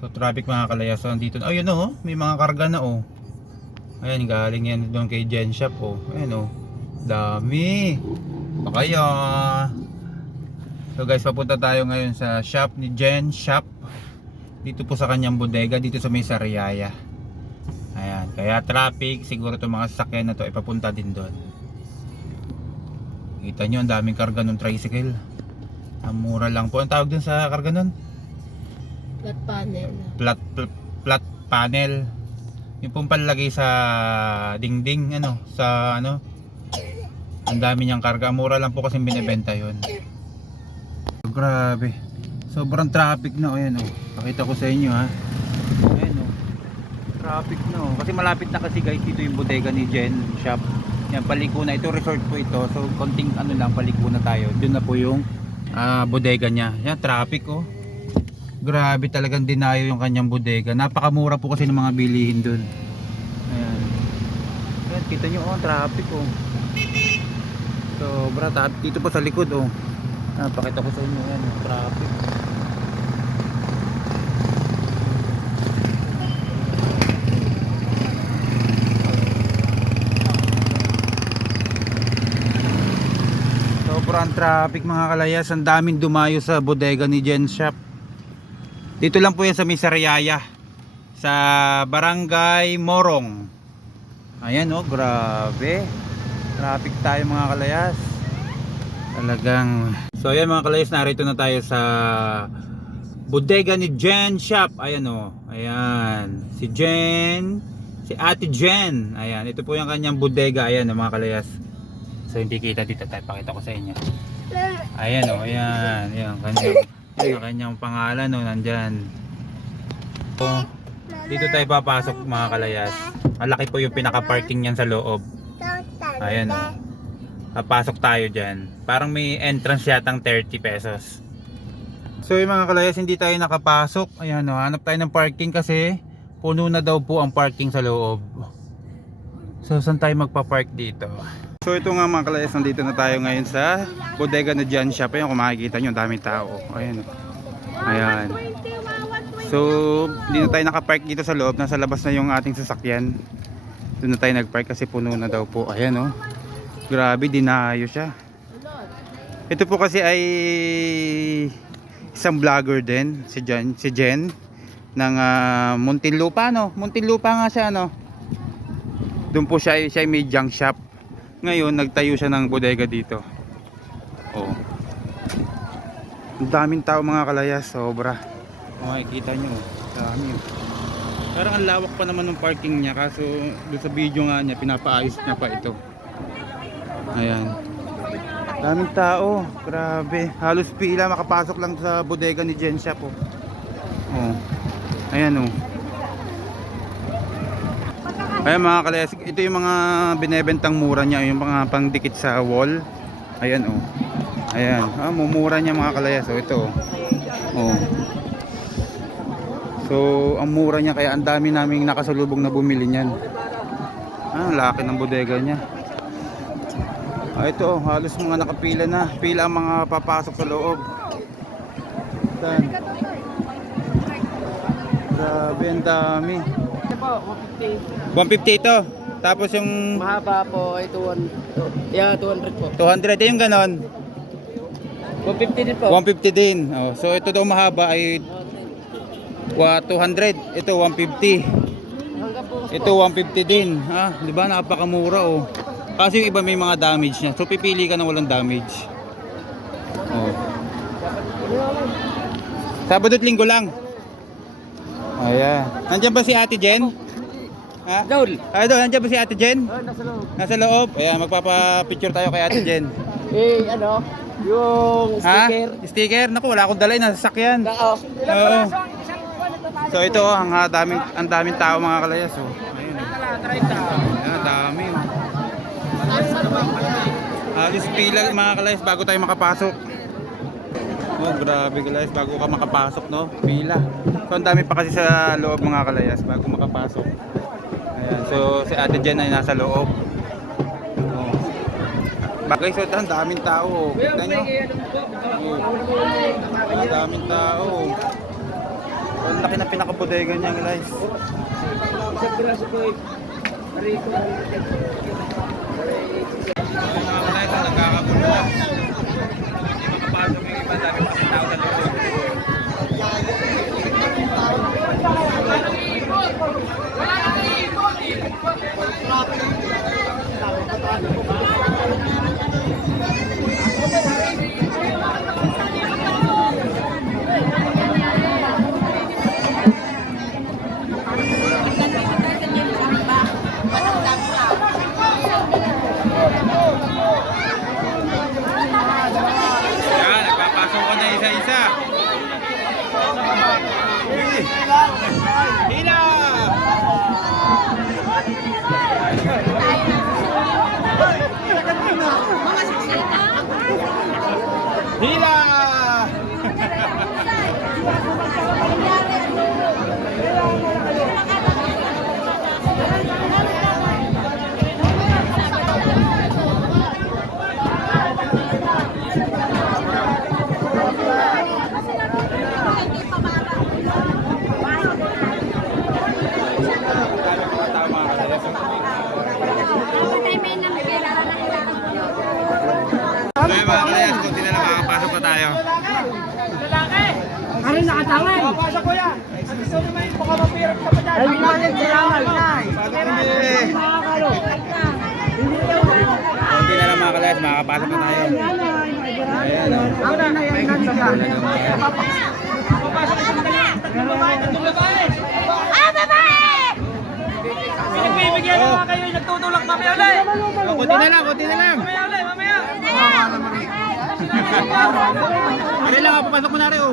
So traffic mga kalayas. So andito na. Ayun oh, may mga karga na oh. Ayan, galing yan doon kay Gen Shop oh. Ayan oh. Dami. Pakaya. So guys, papunta tayo ngayon sa shop ni Gen Shop. Dito po sa kanyang bodega, dito sa may Sariaya. Ayan, kaya traffic, siguro itong mga sasakyan na to ipapunta din doon. Kita nyo, ang daming karga ng tricycle. Ang mura lang po. Ang tawag dun sa karga nun? Flat panel. Flat panel. Yung pong palagay sa dingding, ano, sa ano. Ang dami niyang karga. Mura lang po kasi binibenta yun. Grabe. Sobrang traffic na. Ayan o. Pakita ko sa inyo ha. Ayan o. Traffic na o. Kasi malapit na kasi guys dito yung bodega ni Gen Shop. Yan, paliko na. Ito resort po ito. So konting ano lang, paliko na tayo. Doon na po yung bodega niya. Yan, traffic o. Grabe, talagang dinayo yung kanyang bodega. Napakamura po kasi ng mga bilihin doon. Ayan. Ayan, kita nyo o. Traffic o. Sobra traffic. Dito po sa likod o. Pakita ko sa inyo yan, traffic. Sobrang traffic mga kalayas. Ang daming dumayo sa bodega ni Gen Shop. Dito lang po yan sa may Sariaya, sa Barangay Morong. Ayan oh, grabe. Traffic tayo mga kalayas. Talagang. So ayan mga kalayas, narito na tayo sa bodega ni Gen Shop. Ayan o, ayan si Jen, si Ate Jen. Ayan, ito po yung kanyang bodega. Ayan o mga kalayas. So hindi kita dito tayo, pakita ko sa inyo. Ayan o, ayan, ayan kanyang pangalan o, nandyan. So, dito tayo papasok mga kalayas. Malaki po yung pinaka parking niyan sa loob. Ayan o, papasok tayo dyan. Parang may entrance yatang 30 pesos. So yung mga kalayas, hindi tayo nakapasok. Ayan o, hanap tayo ng parking kasi puno na daw po ang parking sa loob. So saan tayo magpa-park dito? So ito nga mga kalayas, nandito na tayo ngayon sa bodega na Gen Shop. Ayan, kung makikita nyo, daming tao. Ayan o. Ayan. So hindi na tayo nakapark dito sa loob. Nasa labas na yung ating sasakyan. Doon na tayo nagpark kasi puno na daw po. Ayan o. Grabe, dinayo siya. Ito po kasi ay isang vlogger din, si Jen ng Muntinlupa, no? Muntinlupa nga siya, no? Doon po siya may junk shop. Ngayon nagtayo siya ng bodega dito. Oh. Ang daming tao mga kalayas, sobra. Makikita nyo, dami. Parang ang lawak pa naman ng parking niya, kaso doon sa video nga niya pinapaayos niya pa ito. Ayan, daming tao, grabe, halos pila makapasok lang sa bodega ni Gen Shop oh. Oh. Ayan oh. Ayan mga kalayas, ito yung mga binebentang mura niya, yung mga pangdikit sa wall. Ayan oh. Ayan, mumura niya mga kalayas oh, ito oh. So ang mura niya, kaya ang dami naming nakasalubong na bumili niyan. Laki ng bodega niya. Ito, halos mga nakapila na. Pila ang mga papasok sa loob. Saan? Grabe, ang dami. 150 ito. Tapos yung Mahaba po ay 200. Yeah, 200 po. 200, yung ganon. 150 din po. 150 din. Oh, so ito daw mahaba ay 200. Ito 150. Ito 150 din. Di ba napakamura oh. Kasi yung iba may mga damage niya. So pipili ka ng walang damage. Oh. Sabado at linggo lang. Ayan. Nandiyan ba si Ate Jen? Ha? Down. Doon, nandiyan ba si Ate Jen? Nasa loob. Nasa loob. Ayan, magpapa-picture tayo kay Ate Jen. Ano? Yung sticker. Ha? Sticker? Naku, wala akong dalay, nasa sakyan. Oo. So ito, ang daming tao mga kalayas. Oh. Ayun. Ayan, dami. Halos pila mga kalayas bago tayo makapasok. Oh, grabe kalayas, bago ka makapasok, no? Pila. So ang dami pa kasi sa loob mga kalayas bago makapasok. Ayan, so si Ate Jen ay nasa loob. Oh. Bagay, so ang daming tao. Kita nyo? Oh. Ang daming tao. Ang laki na pinaka-bodega niya guys. Isang piraso po eh. Rico. Mga guys, nagkakagulo na. Hindi makapasok yung iba, dami pa tao sa loob. Yan, nagpapasok ko na isa-isa. Hila! Hila! So yung mga kalayas, kunti na lang makakapasok pa tayo. Ano nakatawin? Papasok ko yan. Gusto naman yung pakamapirap ka pa dyan. Ay, malit sirangan. Kunti na lang mga kalayas, makakapasok pa tayo. Ayan o. Ako na na yan. Papasok ka sa dalawa. Tatlong babae. Ah, babae! Pinagbibigyan na mga kayo. Nagtutulak mamaya ulit. Kunti na lang, kunti na lang. Mamaya ulit, mamaya. Ari lang, papasok mo na rin o.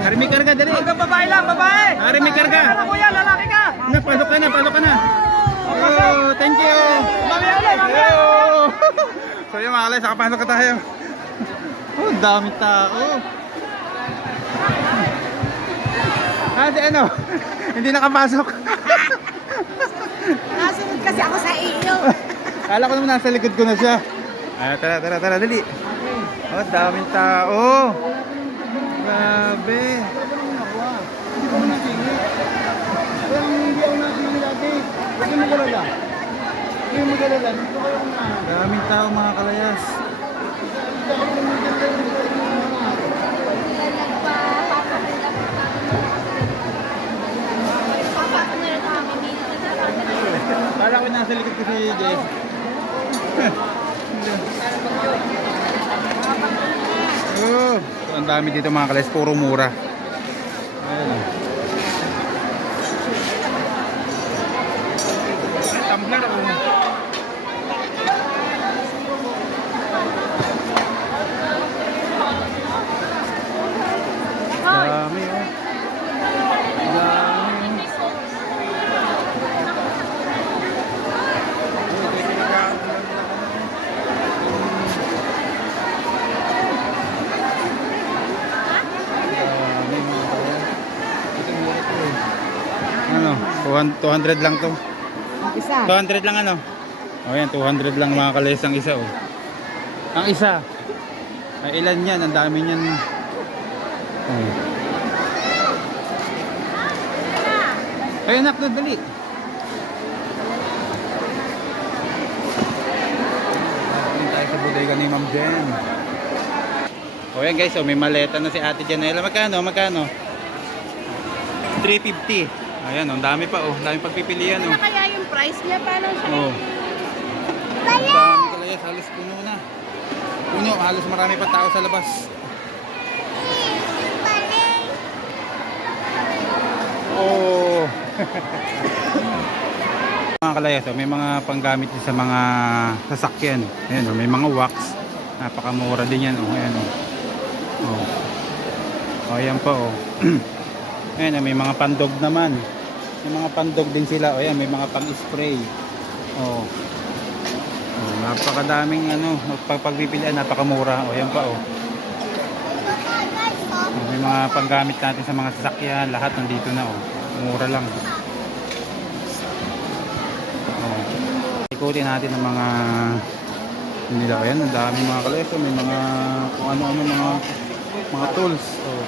Ari may karga, dali. Hanggang babae lang, babae. Ari may karga. Ano kuya, lalaki ka. Pasok ka na, pasok ka na. Oh, thank you. Mamaya ulit, mamaya. Oh. So yung mga kalayas, nakapasok ka tayo. Oh, dami tao. Si ano? Hindi nakapasok. Nasunod kasi ako sa iyo. Kala ko naman nasa likod ko na siya. Tara, dali. Oh, daming tao. Grabe. Daming tao mga kalayas. Kala ko nasa likod ko si Jeff. Oh, ang dami dito mga kalayas, puro mura. Ayan. Tumbler oh. Dami oh. Dami. Ano? 200 lang to. Isa. 200 lang ano? O yan, 200 lang mga kalayas ang isa oh. Ang isa. Ay ilan yan? Ang dami niyan. Oh. Ay anak, dali. Tayo sa bodega ni Ma'am Jen. O yan guys, oh, may maleta na si Ate Janela. Magkano? 350. Ayan, ang dami pa oh. Ang dami pagpipilian oh. Ano kaya yung price niya? Paano siya? Oh. Ang dami kalayas, halos puno na. Puno, halos marami pa tao sa labas. Oh. Mga kalayas, oh, may mga panggamit din sa mga sasakyan. Ayan, oh, may mga wax. Napakamura din yan. Oh, ayan, oh. Oh. Oh, ayan pa oh. Ayan, oh, may mga pandog naman. May mga pandog din sila. Oh, ayan, may mga pang-spray. Oh. Oh, napakadaming ano, pagpipilian, napakamura. Oh, ayan pa oh. Oh, may mga panggamit natin sa mga sasakyan, lahat nandito na oh. Mura lang. Oh. Ikutin natin ang mga nila. Ayan, ang daming mga kaleso, may mga kung ano-ano mga tools. Oh.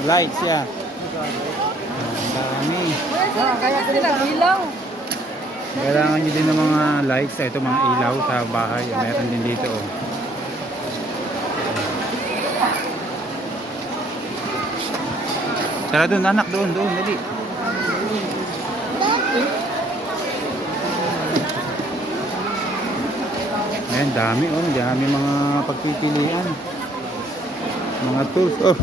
Lights, yeah. Ang dami. Kaya sila bilang. Kailangan nyo din ng mga lights. Ito mga ilaw sa bahay. Meron din dito. Oh. Tara doon anak, doon, dali. Ayan, dami oh, dami mga pagpipilian. Mga tools oh.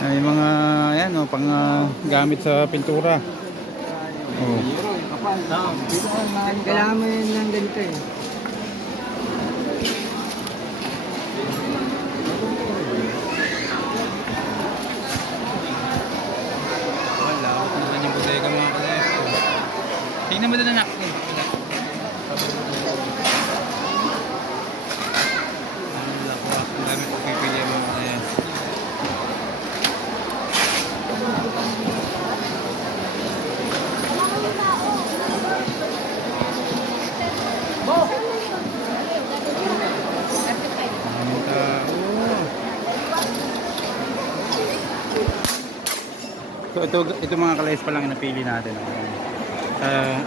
Ay mga ayan oh, pang gamit sa pintura. Oh. Kailangan mo yun ng ganito eh. Wala, kung yung bodega mga kalesyo. Tingnan mo doon anak. Ang dami pagpipilian mga kalesyo. Ang tao. So ito mga kalayas pa lang yung napili natin.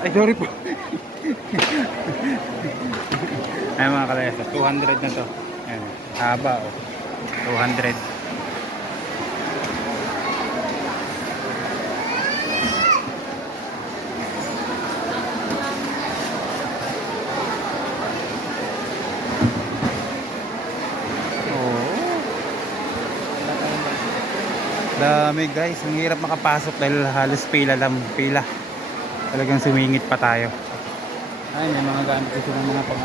Ay sorry po. Ay mga kalayas, 200 na to. Ayan, haba oh. 200. Dami guys, ang hirap makapasok dahil halos pila. Talagang sumingit pa tayo. Ay, may mga gamit kasi ng mga pang